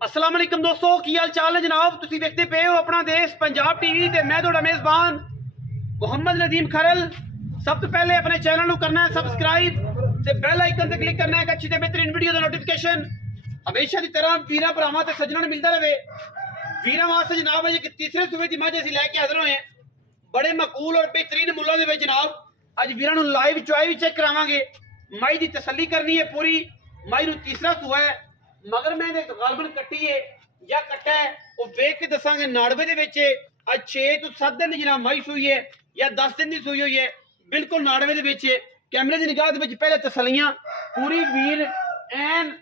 अस्सलाम वालेकुम दोस्तों, की हाल चाल है जनाब। तुसी देखते पे हो अपना देश पंजाब टीवी ते मैं तुहाडा मेज़बान मुहम्मद नदीम खरल। सब तो पहले अपने चैनल को करना है सबसक्राइब ते बेल आइकन ते क्लिक करना है अच्छी ते बेहतरीन वीडियो का नोटिफिकेशन हमेशा की तरह वीरा भरावां ते सज्जनां नूं मिलता रहे। वीरां वास्ते जनाब अज एक तीसरे सूबे की मझ असीं लैके हाज़र होए बड़े मकूल और बेहतरीन मुल्लां दे विच जनाब। अज वीरां नूं लाइव चुआई भी चेक करावांगे, माई की तसल्ली करनी है पूरी। माई नूं तीसरा सूआ है, मगर मैं गालबन कट्टी है या कट्टा है वो वेख के दसांगे। नाड़वे दे विच अज 6 तो 7 दिन की जनाब माई सूई है या 10 दिन की सूई हुई है, बिल्कुल नाड़वे दे विच। कैमरे की निगाह दे विच पहले तसल्लियां पूरी वीर एन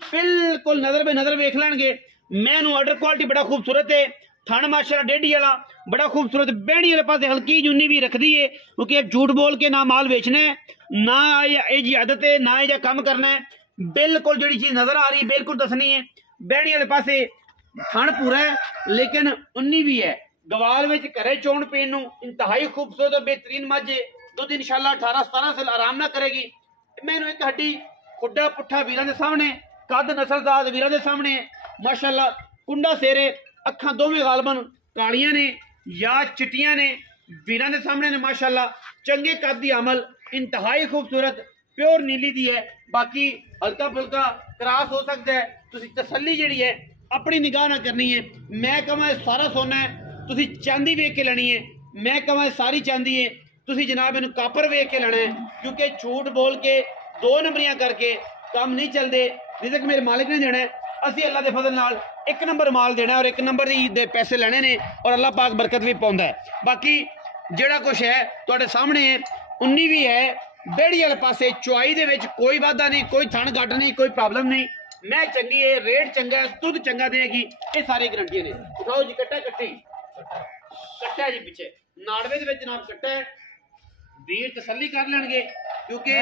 बिल्कुल नजर बे नजर वेख लैणगे। मैनू ऑर्डर क्वालिटी बड़ा खूबसूरत है, थन माशाल्लाह डेढ़ी वाला बड़ा खूबसूरत। बेड़ी वाले पास हल्की जुन्नी भी रखती है क्योंकि अब झूठ बोल के ना माल बेचना है, ना ये जी आदत है, ना ये कम करना है। बिल्कुल जी चीज नजर आ रही है बिल्कुल दसनी है। बैणी वाले पासे थन पूरा है लेकिन उन्नी भी है। गवाल में घरे चोण पीण इंतहाई खूबसूरत और बेहतरीन मझ है। दुध इंशाल्लाह 18-17 साल आराम ना करेगी। मैनू एक हड्डी खुड्डा पुट्ठा वीरां दे सामने, कद नसलदार वीरां दे सामने माशाल्लाह। कुंडा सेरे अखां दोवें गालबन कालियां ने या चिट्टियां ने, वीरां दे सामने ने माशाल्लाह। चंगे कद दी अमल इंतहाई खूबसूरत प्योर नीली दी है। बाकी हल्का फुल्का क्रॉस हो सकता है, तुसी तसल्ली जिहड़ी है अपनी निगाह ना करनी है। मैं कहां सारा सोना है, तुसी चांदी वेख के लेनी है। मैं कहां सारी चांदी है, तुसी जनाब इन्हूं कापर वेख के लेना है। क्योंकि झूठ बोल के 2 नंबरियां करके काम नहीं चलते। रिज़्क मेरे मालिक ने देना है, असी अल्लाह के फजल नाल 1 नंबर माल देना है और 1 नंबर दे पैसे लेने ने और अल्लाह पाक बरकत भी पाउंदा है। बाकी जिहड़ा कुछ है तुहाडे सामने है, उन्नी भी है। बेड़ी वाले पासे चुआई दे विच कोई वाधा नहीं, कोई थन घट नहीं, कोई प्रॉब्लम नहीं। मैं चंगी है, रेट चंगा है, दुध चंगा देगी, ये सारी गारंटियां ने। उठाओ जी कट्टा कट्टी कट्टा जी पिछे नाड़वे दे विच जनाब कट्टा है। वीर तसल्ली कर लेंगे क्योंकि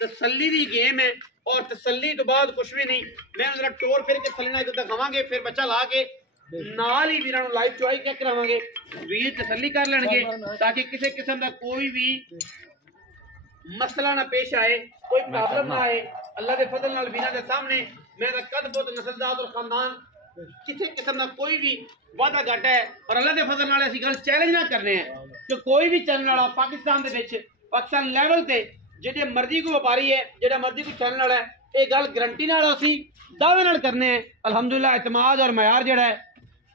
तसल्ली दी गेम है और तसल्ली तो बाद कुछ भी नहीं। मैं जरा टोर फिर के थल्ले ना दिखावांगे, फिर बच्चा ला के नाल ही वीरां नूं लाइव चुआई चेक करावांगे। वीर तसल्ली कर लेंगे ताकि किसी किस्म का कोई भी मसला ना पेश आए, कोई प्रॉब्लम ना आए। अल्लाह के फजल नाल वीरां दे सामने मैं कद बहुत नस्लदार और खानदान किसी किस्म का कोई भी वादा घाटा है और अल्लाह के फजल नाल असीं गल चैलेंज ना करने हैं कि कोई भी चैनल वाला पाकिस्तान दे विच पाकिस्तान लेवल ते जिहड़े मर्जी को व्यापारी है, जिहड़ा मर्जी को चैनल वाला है, ये गल गारंटी नाल असीं दावे नाल करने हैं। अल्हम्दुलिल्लाह एतमाद और मयार जिहड़ा है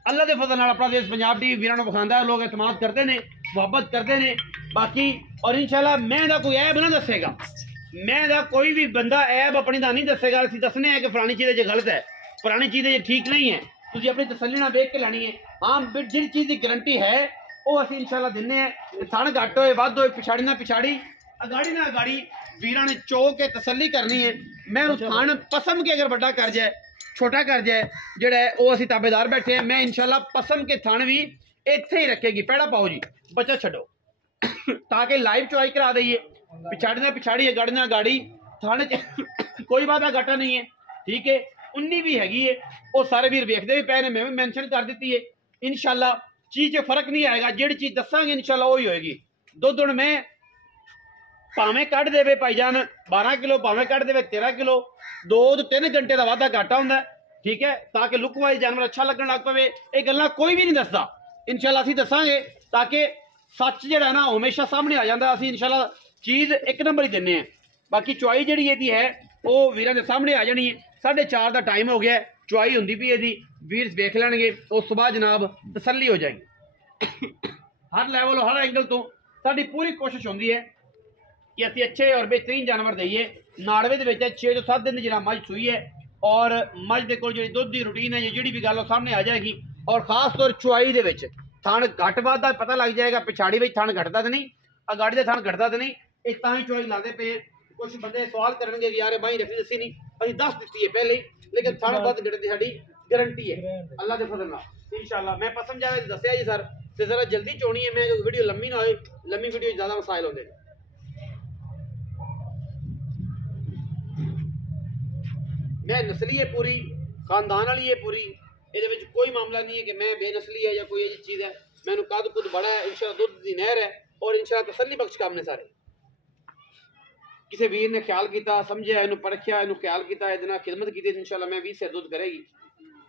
अल्लाह के फजल नाल अपना देश पंजाब टीवी वीरां नूं विखांदा है। लोग एतमाद करते हैं, मुहब्बत करते हैं। बाकी और इंशाल्लाह मैं दा कोई ऐब ना दसेगा, मैं दा कोई भी बंदा ऐब अपनी दा नहीं दसेगा। असीं दसने हैं कि फलानी चीज़ गलत है, फलानी चीज़ ठीक नहीं है, तुसीं अपनी तसल्ली नाल वेख के लैनी है। हाँ जिहड़ी चीज़ की गारंटी है वो असीं इंशाल्लाह दिन्ने हैं। थन घट होए वध होए, पिछाड़ी ना पिछाड़ी, अगाड़ी ना अगाड़ी, वीरां ने चो के तसल्ली करनी है। मैं थन पसम के अगर बड़ा कर जाए छोटा कर जाए जिहड़ा है वो असीं ताबेदार बैठे हैं। मैं इंशाल्लाह पसम के थन भी इत्थे ही रखेगी। पैड़ा पाओ जी, बच्चा छड्डो ताकि लाइव चुआई करा दईए। पिछाड़ी ना पिछाड़ी, गाड़ी ना गाड़ी, थाने कोई वादा घाटा नहीं है, ठीक है। उन्नी भी हैगी है, वो सारे वीर वेखते भी पे ने, मैं भी मैंशन कर दी है। इंशाल्लाह चीज़ च फर्क नहीं आएगा, जिहड़ी चीज़ दसांगे इंशाल्लाह वही होएगी। दुध हुण मैं भावें कढ़ देवे भाईजान 12 किलो, भावें कढ़ देवे 13 किलो, 2-3 घंटे का वाधा घाटा होंदा, ठीक है, ताकि लुक वाइज जानवर अच्छा लगन लग पवे। ये गल्लां कोई भी नहीं दसदा, इंशाल्लाह असीं दसांगे ताकि सच जिहड़ा ना हमेशा सामने आ जाता। असीं इंशाल्लाह चीज़ 1 नंबर ही दिन्ने हैं। बाकी चुआई जिहड़ी इहदी है वो वीरां दे सामने आ जानी है। 4:30 का टाइम हो गया है, चुआई हुंदी पई इहदी, वीर वेख लैणगे, उस बाद जनाब तसल्ली हो जाएगी। हर लैवल हर एंगल तो साडी पूरी कोशिश होंदी है कि असीं अच्छे और बेहतरीन जानवर दईए। नाड़वे दे विच 6 तो 7 दिन की जनाब मझ सूई है और मझ दे कोल जिहड़ी दुध की रूटीन है जिहड़ी भी गल सामने आ जाएगी। और खास तौर चुआई दे विच थन घट वाधा पता लग जाएगा। पिछाड़ी में थन घटता तो नहीं, अगाड़ी का थन घटता तो नहीं, एक तां ही चुआई लाते पे। कुछ बंदे सवाल करेंगे कि यार भाई रफी दसी नहीं, अभी दस दी है पहले ही, लेकिन थन वध घट की साडी गारंटी है अल्लाह के फजल नाल इंशाल्लाह। मैं पसम ज्यादा दसिया जी सर, तो जरा जल्दी चोनी है, मैं वीडियो लम्मी ना हो, लम्मी वीडियो ज्यादा मसाइल होंगे। मैं नस्ली है पूरी, खानदान वाली है पूरी, ये कोई मामला नहीं है कि मैं बेनसली है या कोई ऐसी चीज़ है। मैंने कद कुद बड़ा है, इंशाल्लाह दुध की नहर है और इंशाल्लाह तसल्ली बख्श काम ने सारे। किसी वीर ने ख्याल किया, समझिया, इनू परखिया, इनू ख्याल किया, खिदमत की, इंशाल्लाह मैं 20 से दुध करेगी।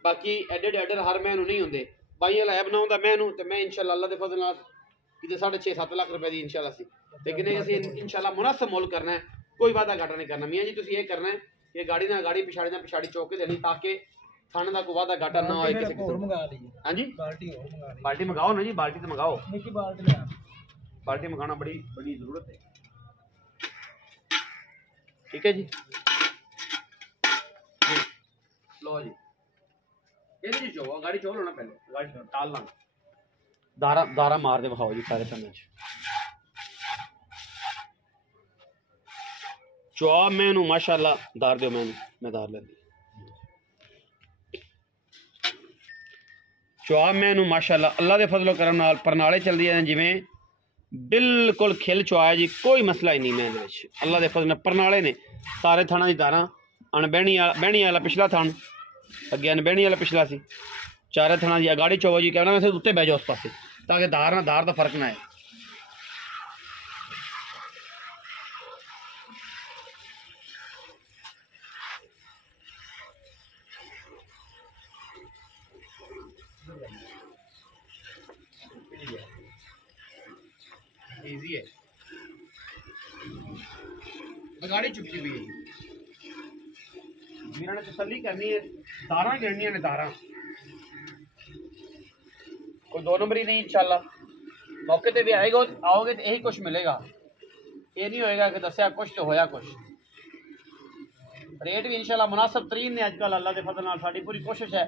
बाकी एडे एडर हर मैनू नहीं होंगे बाई वाला है बनाऊंगा मैनू तो मैं इंशाल्लाह अल्लाह के फजल नाल कि 6.5-7 लाख रुपए की इंशाल्लाह सी लेकिन असीं इंशाल्लाह मुनासिब मुल करना है कोई वादा घाटा नहीं करना मियाँ जी तुसीं ये करना है कि गाड़ी ना गाड़ी पिछाड़ी चौक के देनी ताकि थाने का कोई वादा घाटा ना होए किसी किस्म हाँ जी बाल्टी मंगाओ ना जी बाल्टी तो मंगाओ बाल्टी मंगाना बड़ी बड़ी जरूरत है ठीक है जी लो जी ये जी चो गाड़ी चो लो ना पहले गाड़ी टाल ला दारा दारा मार दे बखाओ जी सारे पन्ने चुआ मैनू माशाल्लाह दार दो मैं दार ले चुआ मैनू माशाल्लाह अल्लाह के फजलो करम नाल परनाले चलदी है जिवें बिल्कुल खिल चुआया जी कोई मसला ही नहीं मैं अल्लाह के फजल परनाले ने सारे थाना की दारा अनबहनी वाला पिछला थान अगे अनबहनी वाला पिछला सी चारे थाना की गाड़ी चोवो जी कहना वैसे उत्ते बह जाओ उस पासे ताकि दार का फर्क ना आए इजी है गाड़ी चुपची हुई है मीरा ने तसल्ली करनी है दारा गिरनिया ने दारा कोई 2 नंबर ही नहीं इंशाल्लाह मौके पे भी आएगा आओगे तो यही कुछ मिलेगा ये नहीं होएगा कि दसिया कुछ तो होया कुछ रेट भी इंशाल्लाह मुनासिब तरीन ने अजकल अल्लाह के फजल नाल साडी पूरी कोशिश है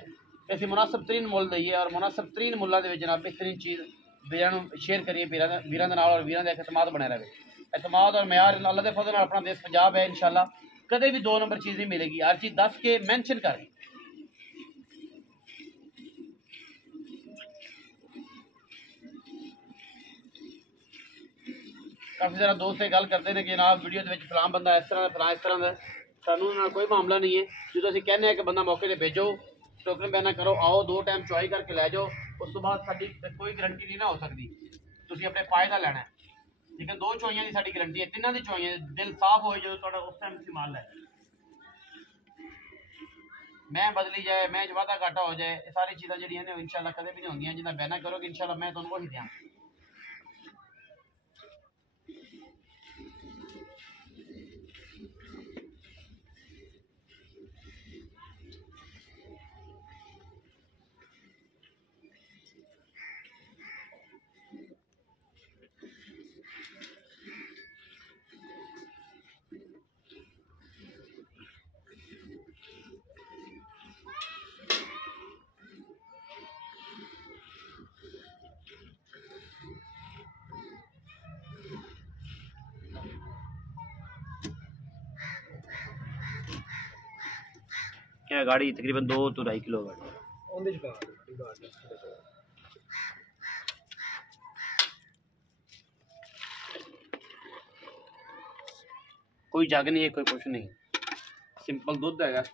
कि असीं मुनासिब तरीन मुल दईए और मुनासिब तरीन मुल्लां दे विच जनाब बेहतरीन चीज़ वीरां नूं शेयर करिए वीरां दे नाल और वीरां दा एतमाद बने रहे एतमाद और म्यार अल्लाह के फजल नाल अपना देश पंजाब है इंशाल्लाह कदे भी 2 नंबर चीज़ नहीं मिलेगी हर चीज़ दस के मैंशन कर काफ़ी ज़रा दोस्त गल करते हैं कि जनाब वीडियो के फलां बंदा इस तरह फलां इस तरह का सानू कोई मामला नहीं है जो असीं कहने हैं कि बंदा मौके पर भेजो टोकन बयाना करो आओ 2 टाइम चुआई करके लै जाओ उस तो बाद साडी कोई गारंटी नहीं ना हो सकती तुसीं अपने पाए का लैना लेकिन 2 चुआइयां की साडी गारंटी है 3 की चुआइयां दिल साफ हो जो तुहाडा उस टाइम तुसीं माल लै मैं बदली जाए मैं वादा घाटा हो जाए ये सारी चीज़ां जिहड़ियां ने इंशाल्लाह कदे भी नहीं होंदियां जिन्ना बयाना करोगे इंशाल्लाह मैं तुहानूं वही दें क्या गाड़ी तकरीबन 2 तो 2.5 किलो गाड़ी कोई जग नहीं है कोई कुछ नहीं सिंपल दूध है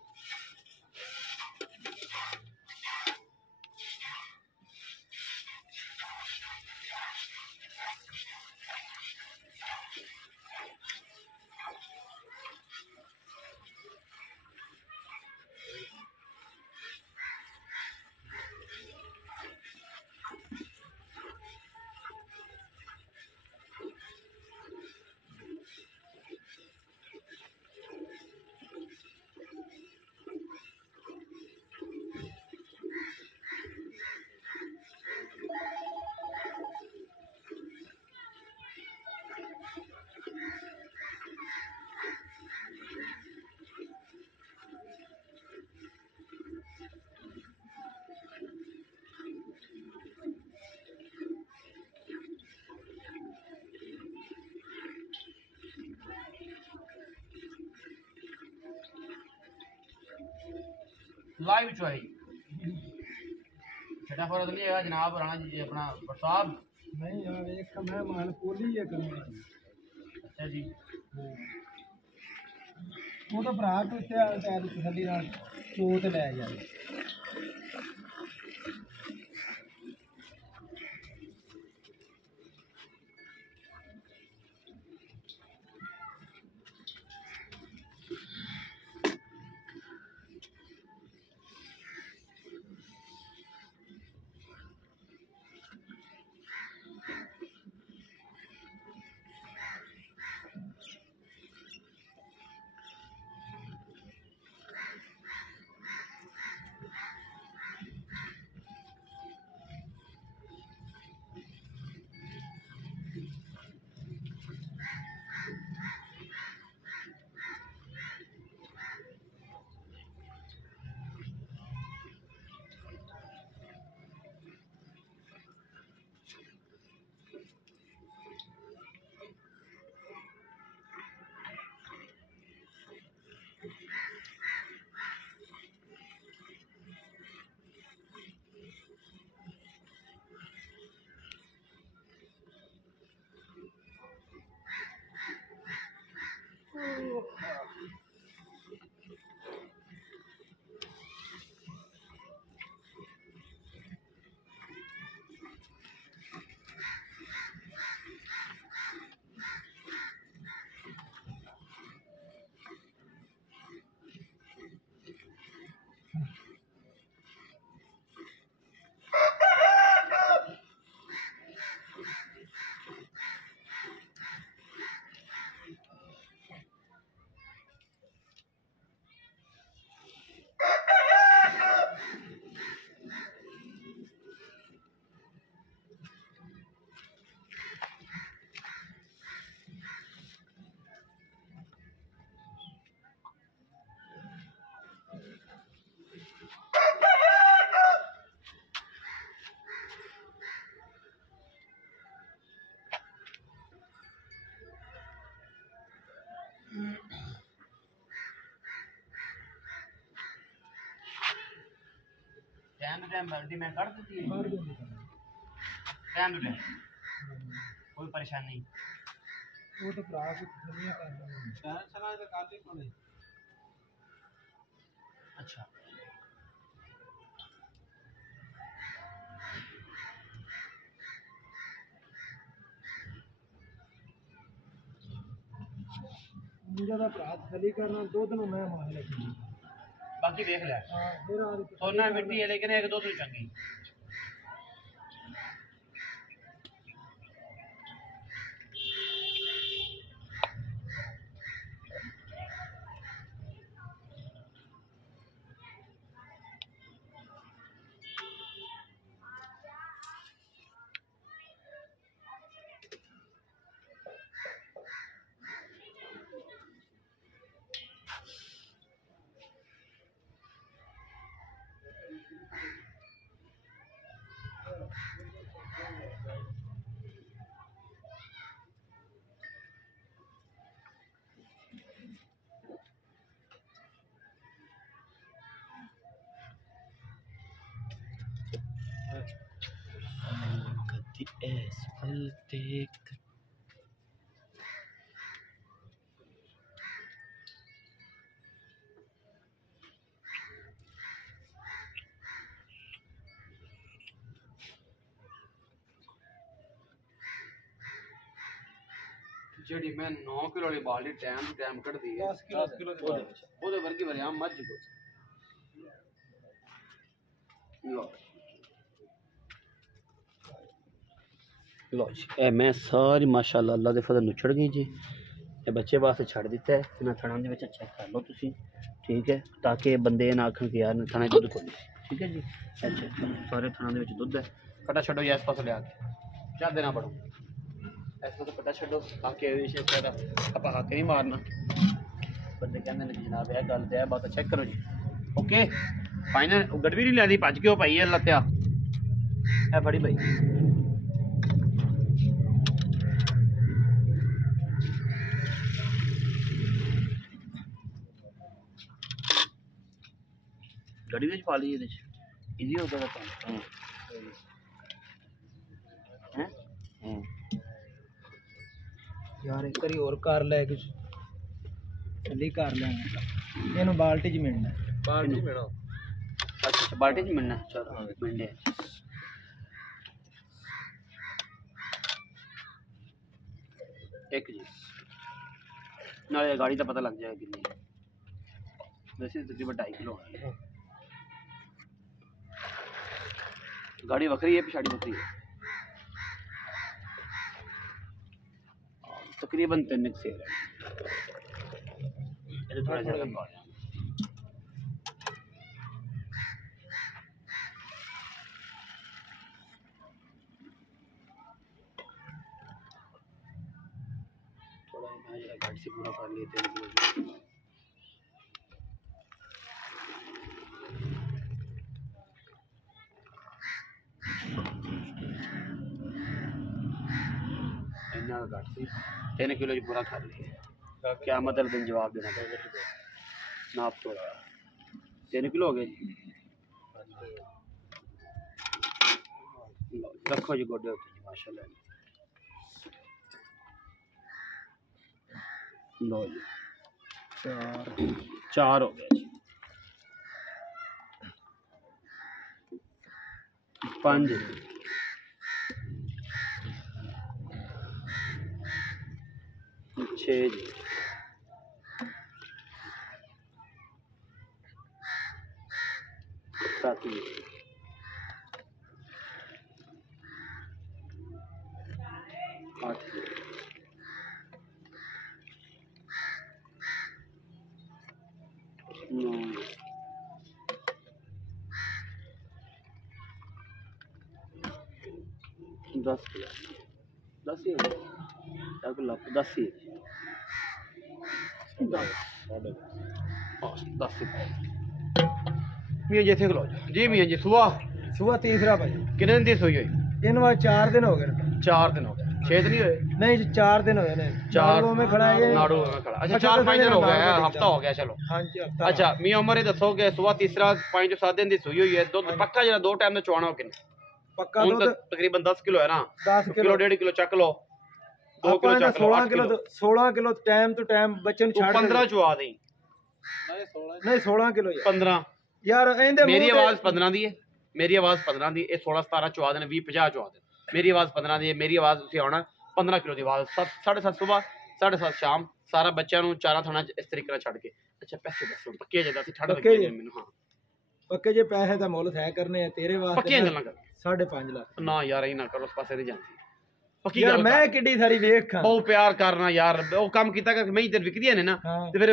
लाइव चुआई छठा फरज नहीं है जनाब राणा जी अपना प्रताप नहीं यार एक मैं मान कोली है करना अच्छा जी वो तो भरा तो टायर तसल्ली नाल चोट लै जाए टाइम टू टाइम बल्दी मैं कर देती है, टाइम टू टाइम कोई परेशानी नहीं। वो तो भरा कुछ नहीं करना है चला तो काटे को नहीं। अच्छा मुझे तो भरा खाली करना दो दिन मैं मान लेती बाकी देख ले। हां फिर आ सोना मिट्टी है लेकिन एक दो तो चंगी। ਜਿਹੜੀ ਮੈਂ 9 ਕਿਲੋ ਵਾਲੀ ਬਾਲਟੀ ਟਾਈਮ ਟੂ ਟਾਈਮ ਕੱਢਦੀ ਹੈ 10 ਕਿਲੋ ਉਹਦੇ ਵਰਗੀ ਵਰਿਆ ਮੱਝ ਕੋ लो जी ए मैं सारी माशाल्लाह अल्लाह दे फजल नुचड़ गई जी। ये बच्चे वास्ते छड़ दिता है इन्हां थणां दे विच चेक कर लो तुसी ठीक है ताकि बंदे ना आखन कि यार थणा दुध कोई ठीक है जी। अच्छा सारे थणां दे विच दुध है कटा छड्डो जी इस पास ले आके क्या देना पड़ो इस पास कटा छड्डो ताकि इस सारा आपा हक नहीं मारना बंदे कहंदे ने जनाब यह गल ते है बात चेक करो जी ओके फाइनल गड़वी नहीं लैदी भज के भाई लत्या है बड़ी भाई गड्डी में पा ली इजी हो गया काम यार एक बारी और कर ले कुछ जल्दी कर लेंगे ਇਹਨੂੰ ਬਾਲਟੀ 'ਚ ਮਿਲਣਾ बाल्टी मिलो अच्छा बाल्टी च मिलना चलो मिलने एक जी नाले गाड़ी का पता लग जाएगा कितनी वैसे तकरीबन 2.5 किलो है गाड़ी वखरी है पिछाड़ी वखरी है तकरीबन 3 से है थोड़ा ज़्यादा पाया थोड़ा गाड़ी से पूरा कर लेते हैं घट सी 3 किलो पूरा कर लिया क्या मतलब दिन जवाब देना पड़ेगा नाप तो 3 किलो हो गए जी रखो जी गोडे होते जी माशाल्लाह लो जी 4 हो गए जी 5 6 जी 7 7 8 10 10 ही 10 ही 10 मियाँ जी थे खलो जी मियाँ जी सुबह सुबह तीसरा भाई कितने दिन दी सोई हुई इन बार 4 दिन हो गए 4 दिन हो गए 6 दिन नहीं हुए नहीं 4 दिन हुए ने 4 में खड़ा है नाड़ू में खड़ा अच्छा 4-5 दिन हो गए हैं हफ्ता हो गया चलो हाँ जी हफ्ता अच्छा मियाँ उमर ये दसो कि सुबह तीसरा 5-7 दिन दी सोई हुई है दुध पक्का जरा 2 टाइम में चुवाना हो किन्ने पक्का ਹੁਣ दूध ਤਾਂ ਤਕਰੀਬਨ 10 ਕਿਲੋ ਹੈ ਨਾ 10 ਕਿਲੋ 1.5 ਕਿਲੋ ਚੱਕ ਲਓ 2 ਆਪਾਂ ਕਿਲੋ ਚੱਕ ਲਓ 16 kilo 16 kilo time to time ਬੱਚੇ ਨੂੰ ਛੱਡ 15 ਚੁਆ ਦੇਈ ਨਹੀਂ 16 ਕਿਲੋ 15 ਯਾਰ ਇਹਦੇ ਮੇਰੀ ਆਵਾਜ਼ 15 ਦੀ ਹੈ ਮੇਰੀ ਆਵਾਜ਼ 15 ਦੀ ਇਹ 16 17 ਚੁਆ ਦੇਣ 20 50 ਚੁਆ ਦੇਣ ਮੇਰੀ ਆਵਾਜ਼ 15 ਦੀ ਹੈ ਮੇਰੀ ਆਵਾਜ਼ ਤੁਸੀਂ ਆਉਣਾ 15 ਕਿਲੋ ਦੀ ਆਵਾਜ਼ 7:30 ਸਵੇਰ 7:30 ਸ਼ਾਮ ਸਾਰਾ ਬੱਚਿਆਂ ਨੂੰ ਚਾਰਾ ਥਾਣਾ ਇਸ ਤਰੀਕੇ ਨਾਲ ਛੱਡ ਕੇ ਅੱਛਾ ਪੈਸੇ ਦੱਸੋ ਪੱਕੇ ਜਦਾ ਸੀ ਠੱਡ ਲੱਗੀ ਮੈਨੂੰ ਹਾਂ ਪੱਕੇ ਜੇ ਪੈਸੇ ਦਾ ਮੁੱਲ ਤੈਅ ਕਰਨੇ ਆ ਤੇਰੇ ਵਾਸਤੇ ਪੱਕੀਆਂ ਗੱਲਾਂ ਕਰ 5.5 ਲੱਖ ਨਾ ਯਾਰ ਇਹ ਨਾ ਕਰੋ ਉਸ ਪਾਸੇ ਨਹੀਂ ਜਾਂਦੀ ਪੱਕੀ ਯਾਰ ਗੱਲ ਮੈਂ ਕਿੱਡੀ ਸਾਰੀ ਵੇਖਾਂ ਬਹੁਤ ਪਿਆਰ ਕਰਨਾ ਯਾਰ ਉਹ ਕੰਮ ਕੀਤਾ ਕਰਕੇ ਮੈਂ ਤੇ ਵਿਕਦੀਆਂ ਨੇ ਨਾ ਹਾਂ। ਤੇ ਫਿਰ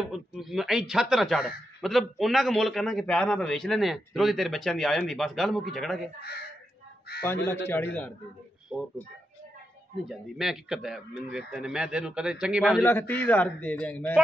ਐਂ ਛੱਤ ਨਾ ਚੜ ਮਤਲਬ ਉਹਨਾਂ ਦਾ ਮੁੱਲ ਕਰਨਾ ਕਿ ਪਿਆਰ ਨਾਲ ਵੇਚ ਲੈਨੇ ਆ ਫਿਰ ਉਹਦੀ ਤੇਰੇ ਬੱਚਿਆਂ ਦੀ ਆ ਜਾਂਦੀ ਬਸ ਗੱਲ ਮੁੱਕੀ ਝਗੜਾ ਕੇ 5,40,000 ਦੇ ਹੋਰ ਕੋਈ ਨਹੀਂ ਜਾਂਦੀ ਮੈਂ ਕੀ ਕਰਦਾ ਮੈਨੂੰ ਵੇਖਦੇ ਨੇ ਮੈਂ ਤੈਨੂੰ ਕਦੇ ਚੰਗੀ 5,30,000 ਦੇ ਦਿਆਂਗੇ ਮੈਂ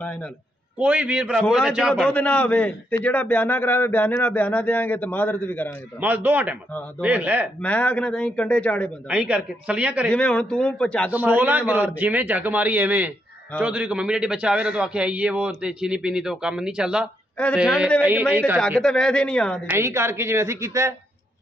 ਫਾਈਨਲ ਕੋਈ ਵੀਰ ਭਰਾ 16 ਕਿਲੋ ਦੁੱਧ ਨਾ ਹੋਵੇ ਤੇ ਜਿਹੜਾ ਬਿਆਨਾ ਕਰਾਵੇ ਬਿਆਨੇ ਨਾਲ ਬਿਆਨਾ ਦੇਾਂਗੇ ਤੇ ਮਾਦਰਤ ਵੀ ਕਰਾਂਗੇ ਮਾਲ ਦੋਹਾਂ ਟਾਈਮ ਹਾਂ ਦੇਖ ਲੈ ਮੈਂ ਆਖਣਾ ਤਾਂ ਕੰਡੇ ਚਾੜੇ ਬੰਦਾ ਐਂ ਕਰਕੇ ਤਸਲੀਆਂ ਕਰੇ ਜਿਵੇਂ ਹੁਣ ਤੂੰ ਝੱਗ ਮਾਰੀ 16 ਕਿਲੋ ਜਿਵੇਂ ਝੱਗ ਮਾਰੀ ਐਵੇਂ ਚੌਧਰੀ ਕੋ ਮੰਮੀ ਡੈਡੀ ਬੱਚਾ ਆਵੇ ਨਾ ਤਾਂ ਆਖਿਆ ਇਹ ਉਹ ਤੇ ਚੀਨੀ ਪੀਣੀ ਤੋਂ ਕੰਮ ਨਹੀਂ ਚੱਲਦਾ ਇਹ ਠੰਡ ਦੇ ਵਿੱਚ ਮੈਂ ਤੇ ਝੱਗ ਤਾਂ ਵੈਸੇ ਨਹੀਂ ਆਉਂਦੀ ਐਂ ਕਰਕੇ ਜਿਵੇਂ ਅਸੀਂ ਕੀਤਾ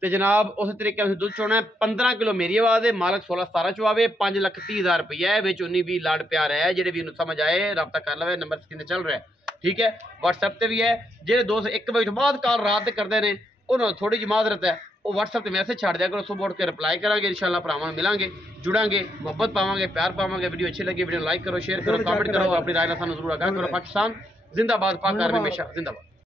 ਤੇ ਜਨਾਬ ਉਸੇ ਤਰੀਕੇ ਨਾਲ ਦੁੱਧ ਚੋਣਾ 15 ਕਿਲੋ ਮੇਰੀ ਆਵਾਜ਼ ਹੈ ਮਾਲਕ 16-17 ਚੁਆਵੇ 5,30,000 ਰੁਪਇਆ ਵਿੱਚ 19-20 ਲਾੜ ਪਿਆਰ ਹੈ ਜਿਹੜੇ ਵੀ ਨੂੰ ਸਮਝ ਆਏ ਰਾਬਤਾ ਕਰ ਲਵੇ ਨੰਬਰ ਸਕਰੀਨ ਤੇ ਚੱਲ ਰਿਹਾ ਠੀਕ ਹੈ WhatsApp ਤੇ ਵੀ ਹੈ ਜਿਹੜੇ ਦੋਸਤ 1 ਵਜੇ ਤੋਂ ਬਾਅਦ ਕਾਲ ਰਾਤ ਤੇ ਕਰਦੇ ਨੇ ਉਹਨਾਂ ਨੂੰ ਥੋੜੀ ਜਿਹੀ ਮਾਜ਼ਰਤ ਹੈ ਉਹ WhatsApp ਤੇ ਮੈਸੇਜ ਛੱਡ ਦਿਆ ਕਰੋ ਸੁਬਹ ਉੱਠ ਕੇ ਰਿਪਲਾਈ ਕਰਾਂਗੇ ਇਨਸ਼ਾਅੱਲਾ ਭਰਾਵਾਂ ਨੂੰ ਮਿਲਾਂਗੇ ਜੁੜਾਂਗੇ ਮੁਹੱਬਤ ਪਾਵਾਂਗੇ ਪਿਆਰ ਪਾਵਾਂਗੇ ਵੀਡੀਓ ਅੱਛੀ ਲੱਗੀ ਵੀਡੀਓ ਲਾਈਕ ਕਰੋ ਸ਼ੇਅਰ ਕਰੋ ਕਮੈਂਟ ਕਰੋ ਆਪਣੀ ਰਾਏ ਨਾਲ ਸਾਨੂੰ ਜ਼ਰੂਰ ਆਗਾਹ ਕਰੋ ਪਾਕਿਸਤਾਨ ਜ਼ਿੰਦਾਬਾਦ ਪਾਕ ਆਰਮੀ ਹਮੇਸ਼ਾ ਜ਼ਿੰਦਾਬਾਦ